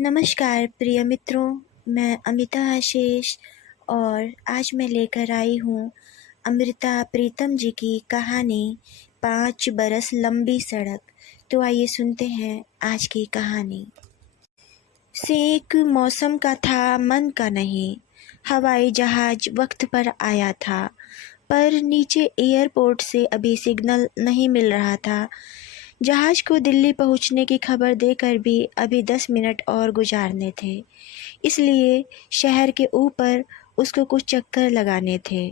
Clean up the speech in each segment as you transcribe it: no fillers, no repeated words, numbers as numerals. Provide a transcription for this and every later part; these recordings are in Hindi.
नमस्कार प्रिय मित्रों, मैं अमिता आशीष और आज मैं लेकर आई हूँ अमृता प्रीतम जी की कहानी 5 बरस लंबी सड़क। तो आइए सुनते हैं आज की कहानी। सेक मौसम का था, मन का नहीं। हवाई जहाज वक्त पर आया था, पर नीचे एयरपोर्ट से अभी सिग्नल नहीं मिल रहा था। जहाज को दिल्ली पहुंचने की खबर देकर भी अभी 10 मिनट और गुजारने थे, इसलिए शहर के ऊपर उसको कुछ चक्कर लगाने थे।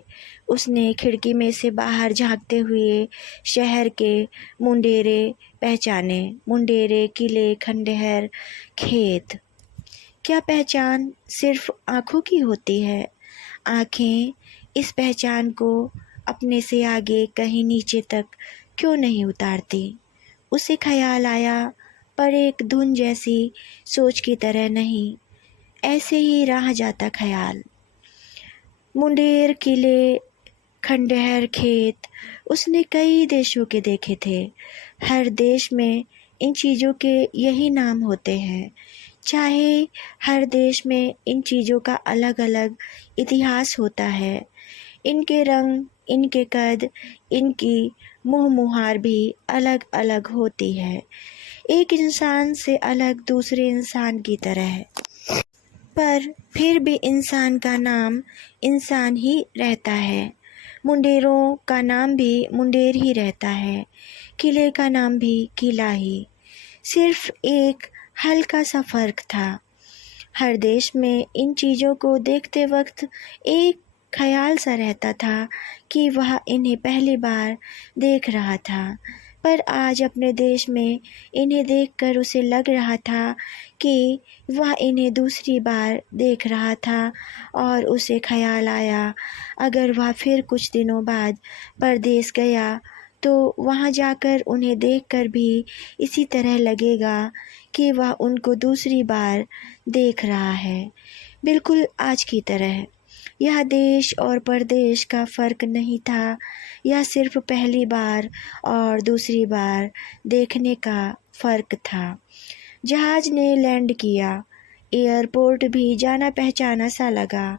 उसने खिड़की में से बाहर झांकते हुए शहर के मुंडेरे पहचाने। मुंडेरे, किले, खंडहर, खेत। क्या पहचान सिर्फ आँखों की होती है? आँखें इस पहचान को अपने से आगे कहीं नीचे तक क्यों नहीं उतारती? उसे ख्याल आया, पर एक धुन जैसी, सोच की तरह नहीं, ऐसे ही रह जाता ख्याल। मुंडेर, किले, खंडहर, खेत उसने कई देशों के देखे थे। हर देश में इन चीज़ों के यही नाम होते हैं। चाहे हर देश में इन चीज़ों का अलग अलग इतिहास होता है। इनके रंग, इनके कद, इनकी मुँह मुहार भी अलग अलग होती है। एक इंसान से अलग दूसरे इंसान की तरह है, पर फिर भी इंसान का नाम इंसान ही रहता है। मुंडेरों का नाम भी मुंडेर ही रहता है। किले का नाम भी किला ही। सिर्फ एक हल्का सा फर्क था। हर देश में इन चीज़ों को देखते वक्त एक ख्याल सा रहता था कि वह इन्हें पहली बार देख रहा था, पर आज अपने देश में इन्हें देखकर उसे लग रहा था कि वह इन्हें दूसरी बार देख रहा था। और उसे ख्याल आया, अगर वह फिर कुछ दिनों बाद परदेश गया तो वहाँ जाकर उन्हें देखकर भी इसी तरह लगेगा कि वह उनको दूसरी बार देख रहा है, बिल्कुल आज की तरह। यह देश और परदेश का फ़र्क नहीं था, यह सिर्फ पहली बार और दूसरी बार देखने का फ़र्क था। जहाज ने लैंड किया। एयरपोर्ट भी जाना पहचाना सा लगा,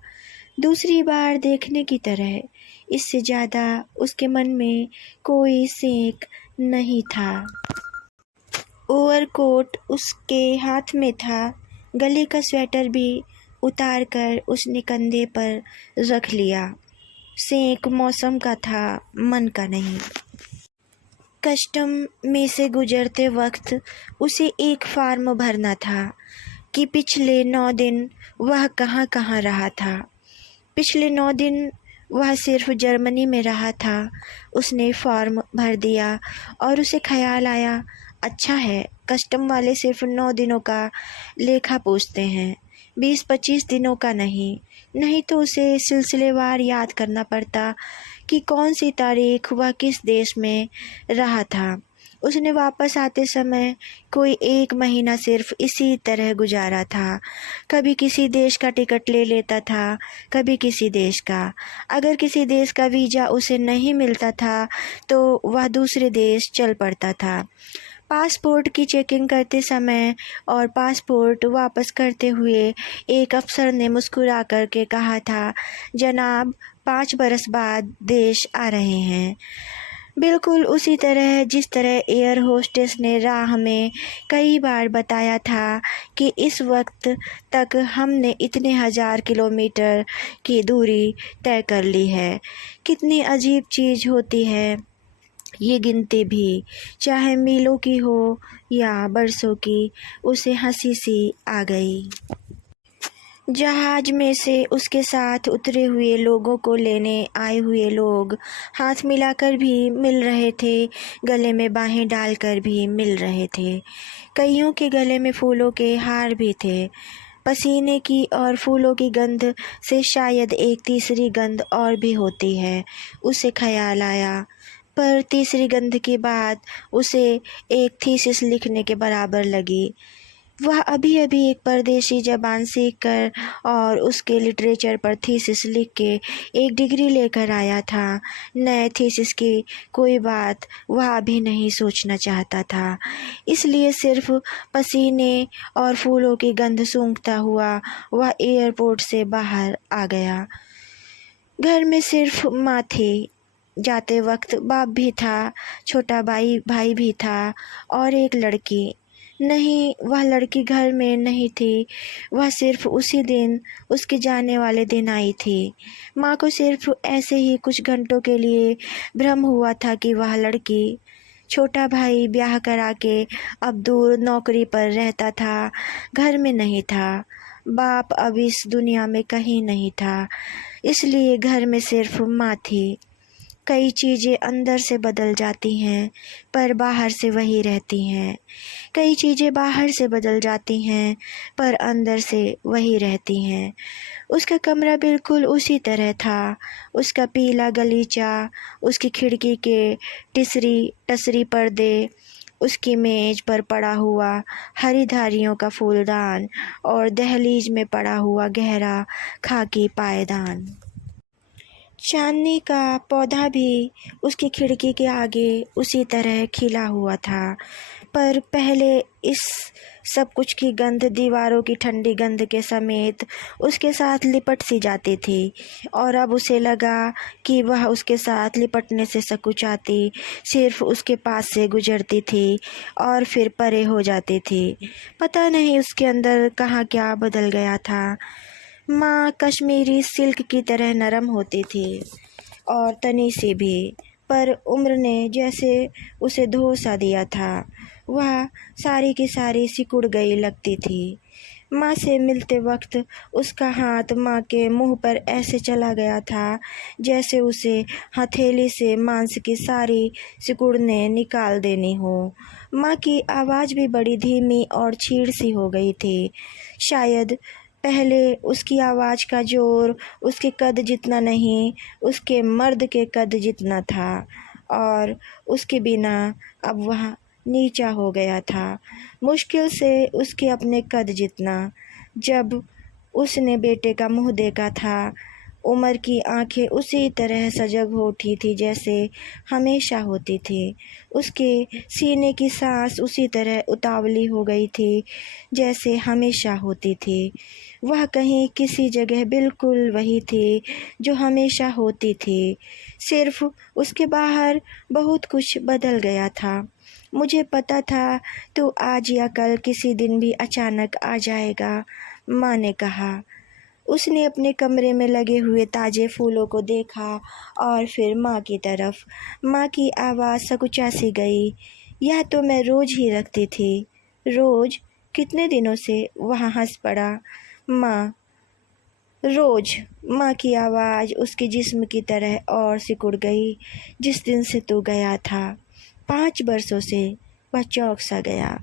दूसरी बार देखने की तरह। इससे ज़्यादा उसके मन में कोई सेंक नहीं था। ओवरकोट उसके हाथ में था, गले का स्वेटर भी उतार कर उसने कंधे पर रख लिया। सेंक मौसम का था, मन का नहीं। कस्टम में से गुजरते वक्त उसे एक फॉर्म भरना था कि पिछले 9 दिन वह कहाँ कहाँ रहा था। पिछले 9 दिन वह सिर्फ जर्मनी में रहा था। उसने फॉर्म भर दिया और उसे ख्याल आया, अच्छा है, कस्टम वाले सिर्फ 9 दिनों का लेखा पूछते हैं, 20-25 दिनों का नहीं तो उसे सिलसिलेवार याद करना पड़ता कि कौन सी तारीख वह किस देश में रहा था। उसने वापस आते समय कोई 1 महीना सिर्फ इसी तरह गुजारा था। कभी किसी देश का टिकट ले लेता था, कभी किसी देश का। अगर किसी देश का वीज़ा उसे नहीं मिलता था तो वह दूसरे देश चल पड़ता था। पासपोर्ट की चेकिंग करते समय और पासपोर्ट वापस करते हुए एक अफसर ने मुस्कुरा कर के कहा था, जनाब 5 बरस बाद देश आ रहे हैं। बिल्कुल उसी तरह जिस तरह एयर होस्टेस ने राह में कई बार बताया था कि इस वक्त तक हमने इतने 1000 किलोमीटर की दूरी तय कर ली है। कितनी अजीब चीज़ होती है ये गिनती भी, चाहे मीलों की हो या बरसों की। उसे हंसी सी आ गई। जहाज में से उसके साथ उतरे हुए लोगों को लेने आए हुए लोग हाथ मिलाकर भी मिल रहे थे, गले में बाहें डालकर भी मिल रहे थे। कईयों के गले में फूलों के हार भी थे। पसीने की और फूलों की गंध से शायद एक तीसरी गंध और भी होती है, उसे ख्याल आया। पर तीसरी गंध की बात उसे एक थीसिस लिखने के बराबर लगी। वह अभी-अभी एक परदेशी ज़बान सीख कर और उसके लिटरेचर पर थीसिस लिख के एक डिग्री लेकर आया था। नए थीसिस की कोई बात वह अभी नहीं सोचना चाहता था, इसलिए सिर्फ पसीने और फूलों की गंध सूंघता हुआ वह एयरपोर्ट से बाहर आ गया। घर में सिर्फ माँ थी। जाते वक्त बाप भी था, छोटा भाई भी था और एक लड़की। नहीं, वह लड़की घर में नहीं थी, वह सिर्फ उसी दिन, उसके जाने वाले दिन आई थी। माँ को सिर्फ ऐसे ही कुछ घंटों के लिए भ्रम हुआ था कि वह लड़की, छोटा भाई ब्याह करा के अब दूर नौकरी पर रहता था, घर में नहीं था। बाप अब इस दुनिया में कहीं नहीं था, इसलिए घर में सिर्फ माँ थी। कई चीज़ें अंदर से बदल जाती हैं, पर बाहर से वही रहती हैं। कई चीज़ें बाहर से बदल जाती हैं, पर अंदर से वही रहती हैं। उसका कमरा बिल्कुल उसी तरह था। उसका पीला गलीचा, उसकी खिड़की के टसरी पर्दे, उसकी मेज पर पड़ा हुआ हरी धारियों का फूलदान और दहलीज में पड़ा हुआ गहरा खाकी पायदान। चांदनी का पौधा भी उसकी खिड़की के आगे उसी तरह खिला हुआ था, पर पहले इस सब कुछ की गंध दीवारों की ठंडी गंध के समेत उसके साथ लिपट सी जाती थी और अब उसे लगा कि वह उसके साथ लिपटने से सकुचाती सिर्फ उसके पास से गुजरती थी और फिर परे हो जाती थी। पता नहीं उसके अंदर कहाँ क्या बदल गया था। माँ कश्मीरी सिल्क की तरह नरम होती थी और तनी सी भी, पर उम्र ने जैसे उसे धो सा दिया था। वह सारी की सारी सिकुड़ गई लगती थी। माँ से मिलते वक्त उसका हाथ माँ के मुंह पर ऐसे चला गया था जैसे उसे हथेली से मांस की सारी सिकुड़ने निकाल देनी हो। माँ की आवाज़ भी बड़ी धीमी और छीड़ सी हो गई थी। शायद पहले उसकी आवाज़ का जोर उसके कद जितना नहीं, उसके मर्द के कद जितना था और उसके बिना अब वह नीचा हो गया था, मुश्किल से उसके अपने कद जितना। जब उसने बेटे का मुंह देखा था, उमर की आंखें उसी तरह सजग हो उठी थी जैसे हमेशा होती थी। उसके सीने की सांस उसी तरह उतावली हो गई थी जैसे हमेशा होती थी। वह कहीं किसी जगह बिल्कुल वही थी जो हमेशा होती थी, सिर्फ उसके बाहर बहुत कुछ बदल गया था। मुझे पता था तू आज या कल किसी दिन भी अचानक आ जाएगा, माँ ने कहा। उसने अपने कमरे में लगे हुए ताजे फूलों को देखा और फिर माँ की तरफ। माँ की आवाज़ सकुचा सी गई। यह तो मैं रोज़ ही रखती थी। रोज़? कितने दिनों से? वह हंस पड़ा। माँ, रोज़। माँ की आवाज़ उसके जिस्म की तरह और सिकुड़ गई। जिस दिन से तू गया था, 5 बरसों से। वह चौंक सा गया।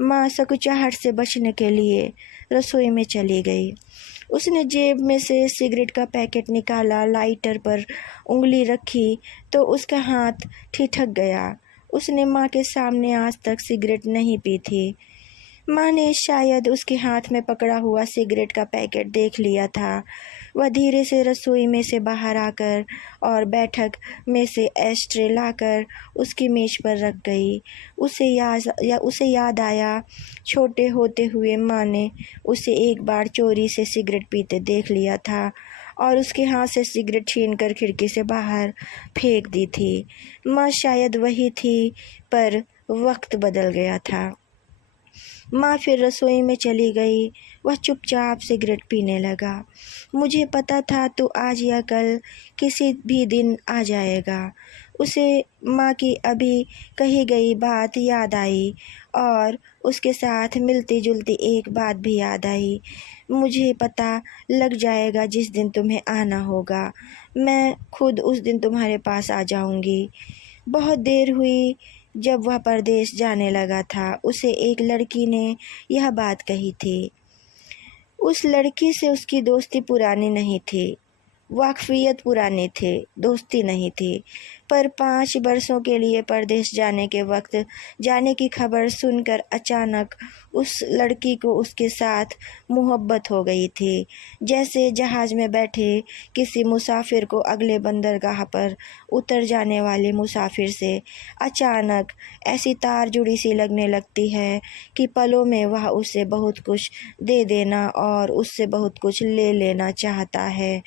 माँ सकुचाहट से बचने के लिए रसोई में चली गई। उसने जेब में से सिगरेट का पैकेट निकाला, लाइटर पर उंगली रखी तो उसका हाथ ठिठक गया। उसने माँ के सामने आज तक सिगरेट नहीं पी थी। माँ ने शायद उसके हाथ में पकड़ा हुआ सिगरेट का पैकेट देख लिया था। वह धीरे से रसोई में से बाहर आकर और बैठक में से एस्ट्रे लाकर उसकी मेज पर रख गई। उसे याद आया, छोटे होते हुए माँ ने उसे एक बार चोरी से सिगरेट पीते देख लिया था और उसके हाथ से सिगरेट छीनकर खिड़की से बाहर फेंक दी थी। माँ शायद वही थी, पर वक्त बदल गया था। माँ फिर रसोई में चली गई। वह चुपचाप सिगरेट पीने लगा। मुझे पता था तू आज या कल किसी भी दिन आ जाएगा। उसे माँ की अभी कही गई बात याद आई और उसके साथ मिलती जुलती एक बात भी याद आई। मुझे पता लग जाएगा जिस दिन तुम्हें आना होगा, मैं खुद उस दिन तुम्हारे पास आ जाऊंगी। बहुत देर हुई। जब वह परदेश जाने लगा था, उसे एक लड़की ने यह बात कही थी। उस लड़की से उसकी दोस्ती पुरानी नहीं थी, वाकफियत पुरानी थी, दोस्ती नहीं थी। पर 5 बरसों के लिए परदेश जाने के वक्त जाने की खबर सुनकर अचानक उस लड़की को उसके साथ मोहब्बत हो गई थी। जैसे जहाज में बैठे किसी मुसाफिर को अगले बंदरगाह पर उतर जाने वाले मुसाफिर से अचानक ऐसी तार जुड़ी सी लगने लगती है कि पलों में वह उसे बहुत कुछ दे देना और उससे बहुत कुछ ले लेना चाहता है,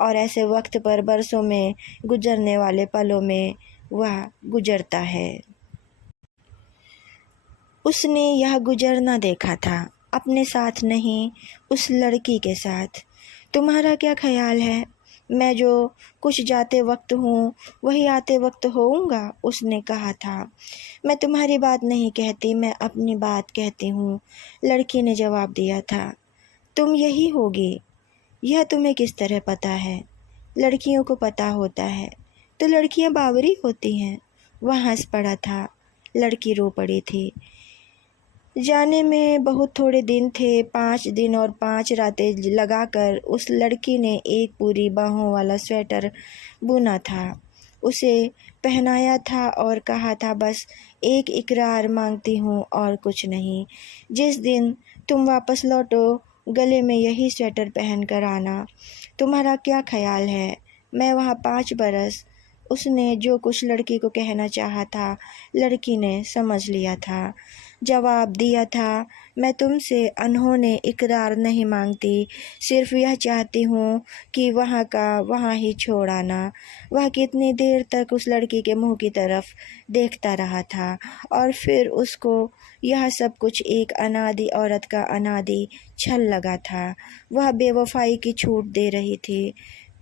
और ऐसे वक्त पर बरसों में गुजरने वाले पलों में वह गुजरता है। उसने यह गुजरना देखा था, अपने साथ नहीं, उस लड़की के साथ। तुम्हारा क्या ख्याल है, मैं जो कुछ जाते वक्त हूँ वही आते वक्त होऊंगा? उसने कहा था। मैं तुम्हारी बात नहीं कहती, मैं अपनी बात कहती हूँ, लड़की ने जवाब दिया था। तुम यही होगी, यह तुम्हें किस तरह पता है? लड़कियों को पता होता है तो लड़कियां बावरी होती हैं। वह हंस पड़ा था। लड़की रो पड़ी थी। जाने में बहुत थोड़े दिन थे। 5 दिन और 5 रातें लगाकर उस लड़की ने एक पूरी बाहों वाला स्वेटर बुना था, उसे पहनाया था और कहा था, बस एक इकरार मांगती हूँ और कुछ नहीं। जिस दिन तुम वापस लौटो गले में यही स्वेटर पहन कर आना। तुम्हारा क्या ख्याल है? मैं वहाँ 5 बरस। उसने जो कुछ लड़की को कहना चाहा था लड़की ने समझ लिया था, जवाब दिया था। मैं तुमसे अनहोनी इकरार नहीं मांगती, सिर्फ यह चाहती हूँ कि वहाँ का वहाँ ही छोड़ आना। वह कितनी देर तक उस लड़की के मुंह की तरफ देखता रहा था और फिर उसको यह सब कुछ एक अनादी औरत का अनादी छल लगा था। वह बेवफाई की छूट दे रही थी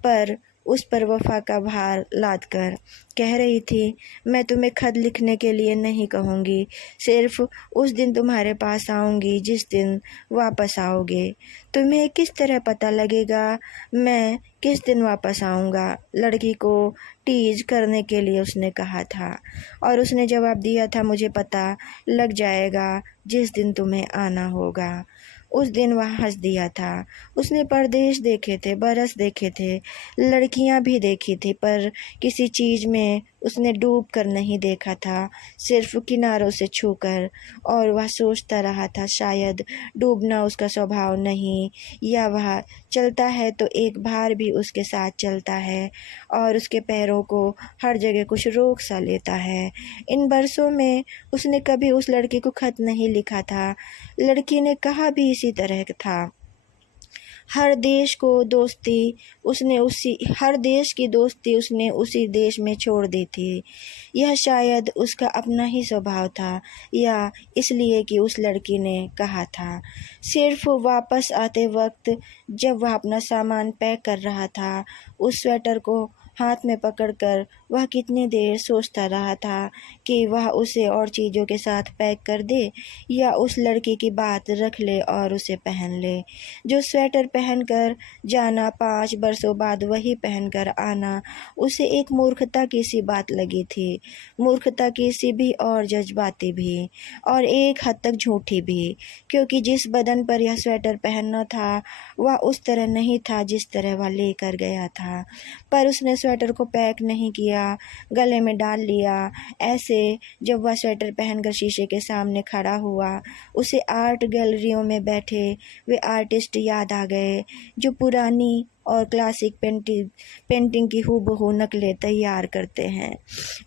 पर उस पर वफा का भार लादकर कह रही थी, मैं तुम्हें खत लिखने के लिए नहीं कहूँगी, सिर्फ उस दिन तुम्हारे पास आऊँगी जिस दिन वापस आओगे। तुम्हें किस तरह पता लगेगा मैं किस दिन वापस आऊँगा? लड़की को टीज करने के लिए उसने कहा था और उसने जवाब दिया था, मुझे पता लग जाएगा जिस दिन तुम्हें आना होगा। उस दिन वह हंस दिया था। उसने परदेश देखे थे, बरस देखे थे, लड़कियां भी देखी थी, पर किसी चीज़ में उसने डूब कर नहीं देखा था, सिर्फ किनारों से छूकर। और वह सोचता रहा था, शायद डूबना उसका स्वभाव नहीं, या वह चलता है तो एक भार भी उसके साथ चलता है और उसके पैरों को हर जगह कुछ रोक सा लेता है। इन बरसों में उसने कभी उस लड़की को खत नहीं लिखा था। लड़की ने कहा भी इसी तरह था। हर देश की दोस्ती उसने उसी देश में छोड़ दी थी। यह शायद उसका अपना ही स्वभाव था, या इसलिए कि उस लड़की ने कहा था। सिर्फ वापस आते वक्त जब वह अपना सामान पैक कर रहा था, उस स्वेटर को हाथ में पकड़कर वह कितनी देर सोचता रहा था कि वह उसे और चीज़ों के साथ पैक कर दे या उस लड़की की बात रख ले और उसे पहन ले। जो स्वेटर पहनकर जाना, 5 बरसों बाद वही पहनकर आना, उसे एक मूर्खता की सी बात लगी थी। मूर्खता की सी भी और जज्बाती भी, और एक हद तक झूठी भी, क्योंकि जिस बदन पर यह स्वेटर पहनना था वह उस तरह नहीं था जिस तरह वह लेकर गया था। पर उसने स्वेटर को पैक नहीं किया, गले में डाल लिया। ऐसे जब वह स्वेटर पहनकर शीशे के सामने खड़ा हुआ, उसे आर्ट गैलरियों में बैठे वे आर्टिस्ट याद आ गए जो पुरानी और क्लासिक पेंटिंग की हूबहू नकलें तैयार करते हैं।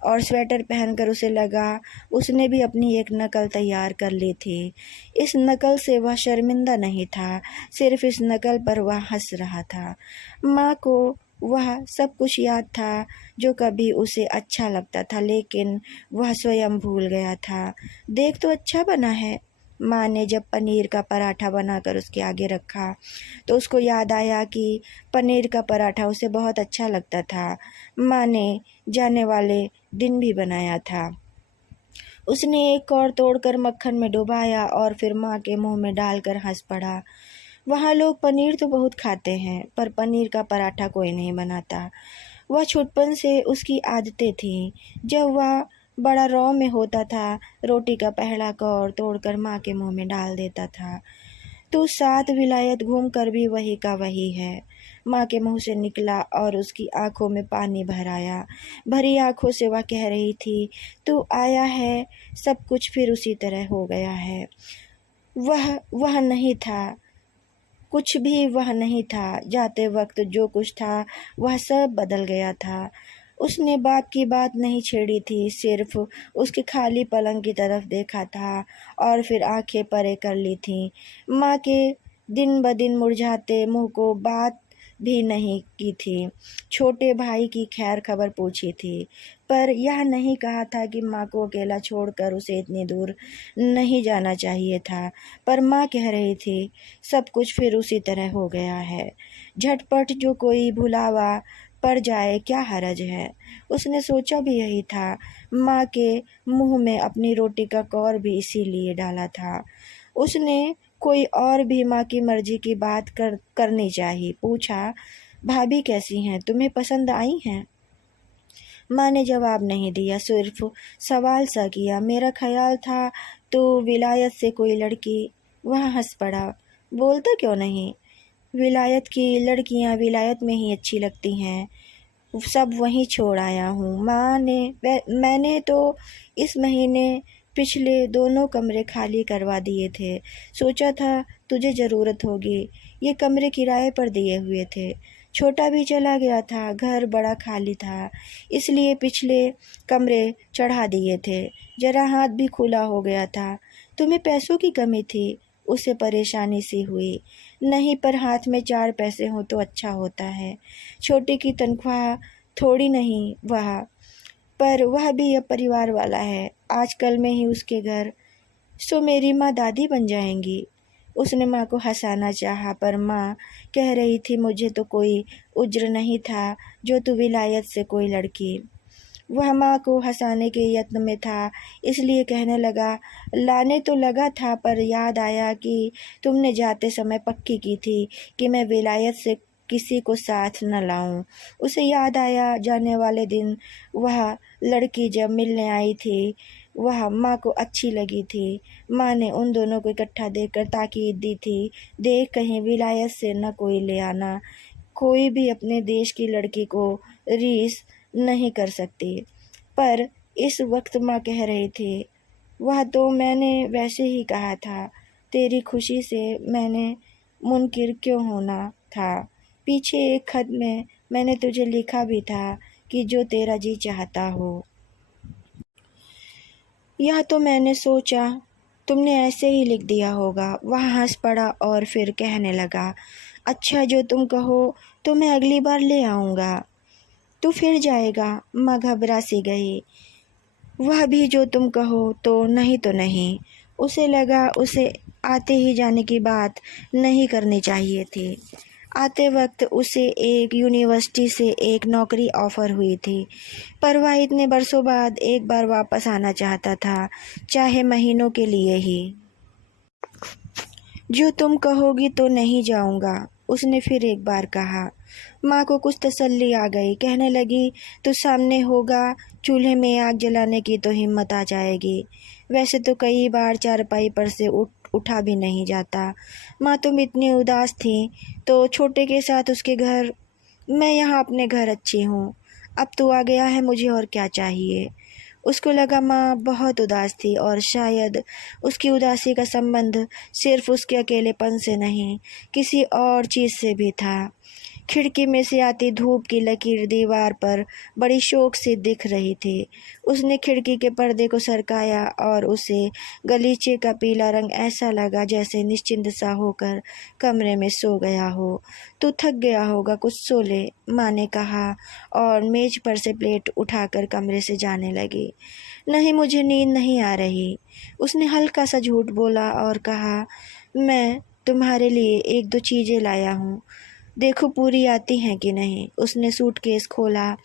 और स्वेटर पहनकर उसे लगा उसने भी अपनी एक नकल तैयार कर ली थी। इस नकल से वह शर्मिंदा नहीं था, सिर्फ इस नकल पर वह हंस रहा था। माँ को वह सब कुछ याद था जो कभी उसे अच्छा लगता था, लेकिन वह स्वयं भूल गया था। देख तो अच्छा बना है। माँ ने जब पनीर का पराठा बनाकर उसके आगे रखा तो उसको याद आया कि पनीर का पराठा उसे बहुत अच्छा लगता था। माँ ने जाने वाले दिन भी बनाया था। उसने एक और तोड़कर मक्खन में डुबाया और फिर माँ के मुंह में डालकर हंस पड़ा। वहाँ लोग पनीर तो बहुत खाते हैं, पर पनीर का पराठा कोई नहीं बनाता। वह छुटपन से उसकी आदतें थीं। जब वह बड़ा रौ में होता था, रोटी का पहला कौर तोड़कर माँ के मुंह में डाल देता था। तू 7 विलायत घूम कर भी वही का वही है। माँ के मुंह से निकला और उसकी आंखों में पानी भर आया। भरी आंखों से वह कह रही थी, तू आया है, सब कुछ फिर उसी तरह हो गया है। वह नहीं था, कुछ भी वह नहीं था। जाते वक्त जो कुछ था वह सब बदल गया था। उसने बाप की बात नहीं छेड़ी थी, सिर्फ उसके खाली पलंग की तरफ देखा था और फिर आंखें परे कर ली थीं। माँ के दिन ब दिन मुरझाते मुंह को बात भी नहीं की थी। छोटे भाई की खैर खबर पूछी थी, पर यह नहीं कहा था कि माँ को अकेला छोड़कर उसे इतनी दूर नहीं जाना चाहिए था। पर माँ कह रही थी, सब कुछ फिर उसी तरह हो गया है। झटपट जो कोई भुलावा पड़ जाए क्या हरज है। उसने सोचा भी यही था। माँ के मुंह में अपनी रोटी का कौर भी इसीलिए डाला था। उसने कोई और भी माँ की मर्जी की बात करनी चाहिए। पूछा, भाभी कैसी हैं, तुम्हें पसंद आई हैं? माँ ने जवाब नहीं दिया, सिर्फ सवाल सा किया। मेरा ख्याल था तो विलायत से कोई लड़की। वह हंस पड़ा। बोलता क्यों नहीं? विलायत की लड़कियां विलायत में ही अच्छी लगती हैं। सब वहीं छोड़ आया हूँ। मैंने तो इस महीने पिछले दोनों कमरे खाली करवा दिए थे। सोचा था तुझे ज़रूरत होगी। ये कमरे किराए पर दिए हुए थे। छोटा भी चला गया था, घर बड़ा खाली था, इसलिए पिछले कमरे चढ़ा दिए थे। जरा हाथ भी खुला हो गया था। तुम्हें पैसों की कमी थी? उसे परेशानी सी हुई। नहीं, पर हाथ में 4 पैसे हों तो अच्छा होता है। छोटे की तनख्वाह थोड़ी नहीं वह, पर वह भी अब परिवार वाला है। आजकल में ही उसके घर। सो मेरी माँ दादी बन जाएंगी। उसने माँ को हंसाना चाहा, पर माँ कह रही थी, मुझे तो कोई उज्र नहीं था जो तू विलायत से कोई लड़की। वह माँ को हंसाने के यत्न में था, इसलिए कहने लगा, लाने तो लगा था, पर याद आया कि तुमने जाते समय पक्की की थी कि मैं विलायत से किसी को साथ न लाऊं। उसे याद आया जाने वाले दिन वह लड़की जब मिलने आई थी, वह माँ को अच्छी लगी थी। माँ ने उन दोनों को इकट्ठा देखकर ताकीद दी थी, देख कहीं विलायत से न कोई ले आना। कोई भी अपने देश की लड़की को रीस नहीं कर सकती। पर इस वक्त माँ कह रही थी, वह तो मैंने वैसे ही कहा था, तेरी खुशी से मैंने मुनकिर क्यों होना था। पीछे एक खत में मैंने तुझे लिखा भी था कि जो तेरा जी चाहता हो। यह तो मैंने सोचा तुमने ऐसे ही लिख दिया होगा। वह हंस पड़ा और फिर कहने लगा, अच्छा, जो तुम कहो तो मैं अगली बार ले आऊँगा। तू फिर जाएगा? माँ घबरा सी गई। वह भी जो तुम कहो तो नहीं तो नहीं। उसे लगा उसे आते ही जाने की बात नहीं करनी चाहिए थी। आते वक्त उसे एक यूनिवर्सिटी से एक नौकरी ऑफ़र हुई थी, पर वह इतने बरसों बाद एक बार वापस आना चाहता था, चाहे महीनों के लिए ही। जो तुम कहोगी तो नहीं जाऊँगा, उसने फिर एक बार कहा। माँ को कुछ तसल्ली आ गई। कहने लगी, तो सामने होगा, चूल्हे में आग जलाने की तो हिम्मत आ जाएगी। वैसे तो कई बार चारपाई पर से उठा भी नहीं जाता। माँ तुम इतनी उदास थी तो छोटे के साथ उसके घर। मैं यहाँ अपने घर अच्छी हूँ। अब तू आ गया है, मुझे और क्या चाहिए। उसको लगा माँ बहुत उदास थी और शायद उसकी उदासी का संबंध सिर्फ उसके अकेलेपन से नहीं, किसी और चीज़ से भी था। खिड़की में से आती धूप की लकीर दीवार पर बड़ी शौक से दिख रही थी। उसने खिड़की के पर्दे को सरकाया और उसे गलीचे का पीला रंग ऐसा लगा जैसे निश्चिंत सा होकर कमरे में सो गया हो। तू थक गया होगा, कुछ सो ले, माँ ने कहा और मेज पर से प्लेट उठाकर कमरे से जाने लगी। नहीं, मुझे नींद नहीं आ रही। उसने हल्का सा झूठ बोला और कहा, मैं तुम्हारे लिए 1-2 चीज़ें लाया हूँ, देखो पूरी आती हैं कि नहीं। उसने सूटकेस खोला।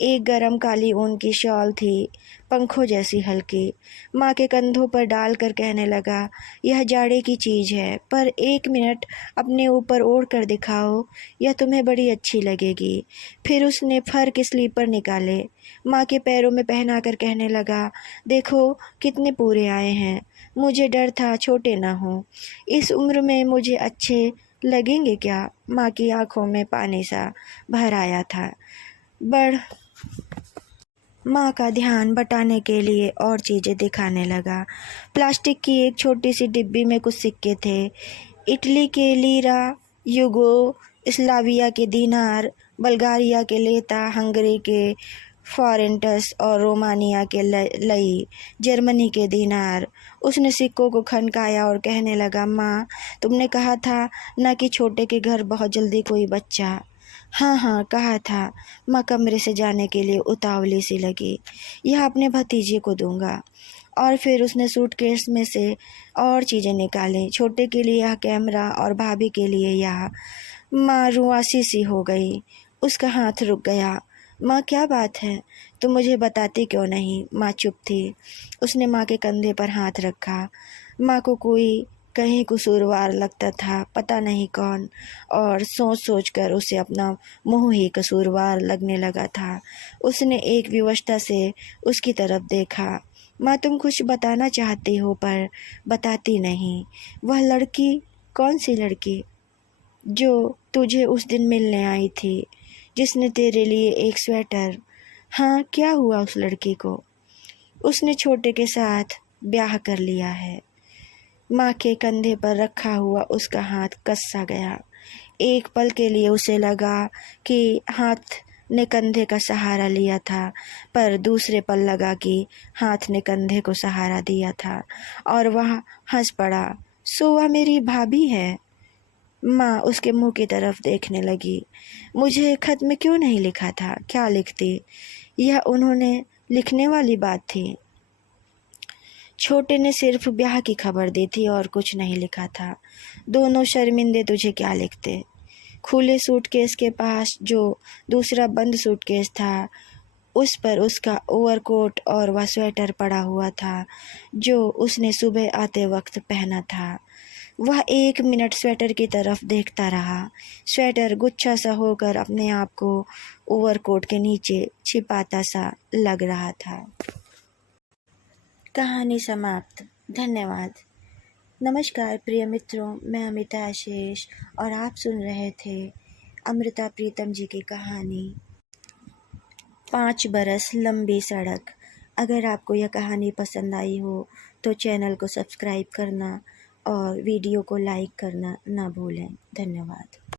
एक गरम काली ऊन की शॉल थी, पंखों जैसी हल्की। माँ के कंधों पर डालकर कहने लगा, यह जाड़े की चीज़ है, पर 1 मिनट अपने ऊपर ओढ़ कर दिखाओ, यह तुम्हें बड़ी अच्छी लगेगी। फिर उसने फर के स्लीपर निकाले, माँ के पैरों में पहनाकर कहने लगा, देखो कितने पूरे आए हैं। मुझे डर था छोटे ना हो। इस उम्र में मुझे अच्छे लगेंगे क्या? माँ की आंखों में पानी सा भर आया था। बढ़ माँ का ध्यान बटाने के लिए और चीज़ें दिखाने लगा। प्लास्टिक की एक छोटी सी डिब्बी में कुछ सिक्के थे। इटली के लीरा, युगोस्लाविया के दीनार, बल्गारिया के लेता, हंगरी के फॉरेंटस और रोमानिया के लई, जर्मनी के दीनार। उसने सिक्कों को खनकाया और कहने लगा, माँ, तुमने कहा था ना कि छोटे के घर बहुत जल्दी कोई बच्चा। हाँ हाँ, कहा था। माँ कमरे से जाने के लिए उतावली सी लगी। यह अपने भतीजे को दूंगा। और फिर उसने सूटकेस में से और चीज़ें निकाली। छोटे के लिए यह कैमरा और भाभी के लिए यह। माँ रुआसी सी हो गई। उसका हाथ रुक गया। माँ, क्या बात है? तुम मुझे बताती क्यों नहीं? माँ चुप थी। उसने माँ के कंधे पर हाथ रखा। माँ को कोई कहीं कसूरवार लगता था, पता नहीं कौन, और सोच सोच कर उसे अपना मुँह ही कसूरवार लगने लगा था। उसने एक विवशता से उसकी तरफ देखा। माँ, तुम कुछ बताना चाहती हो पर बताती नहीं। वह लड़की, कौन सी लड़की? जो तुझे उस दिन मिलने आई थी, जिसने तेरे लिए एक स्वेटर। हाँ, क्या हुआ उस लड़की को? उसने छोटे के साथ ब्याह कर लिया है। माँ के कंधे पर रखा हुआ उसका हाथ कस सा गया। एक पल के लिए उसे लगा कि हाथ ने कंधे का सहारा लिया था, पर दूसरे पल लगा कि हाथ ने कंधे को सहारा दिया था, और वह हंस पड़ा। सो वह मेरी भाभी है? माँ उसके मुंह की तरफ देखने लगी। मुझे खत में क्यों नहीं लिखा था? क्या लिखती? यह उन्होंने लिखने वाली बात थी। छोटे ने सिर्फ ब्याह की खबर दी थी और कुछ नहीं लिखा था। दोनों शर्मिंदे तुझे क्या लिखते? खुले सूटकेस के पास जो दूसरा बंद सूटकेस था, उस पर उसका ओवरकोट और वह स्वेटर पड़ा हुआ था जो उसने सुबह आते वक्त पहना था। वह 1 मिनट स्वेटर की तरफ देखता रहा। स्वेटर गुच्छा सा होकर अपने आप को ओवरकोट के नीचे छिपाता सा लग रहा था। कहानी समाप्त। धन्यवाद। नमस्कार प्रिय मित्रों, मैं अमिता आशीष और आप सुन रहे थे अमृता प्रीतम जी की कहानी 5 बरस लंबी सड़क। अगर आपको यह कहानी पसंद आई हो तो चैनल को सब्सक्राइब करना और वीडियो को लाइक करना ना भूलें। धन्यवाद।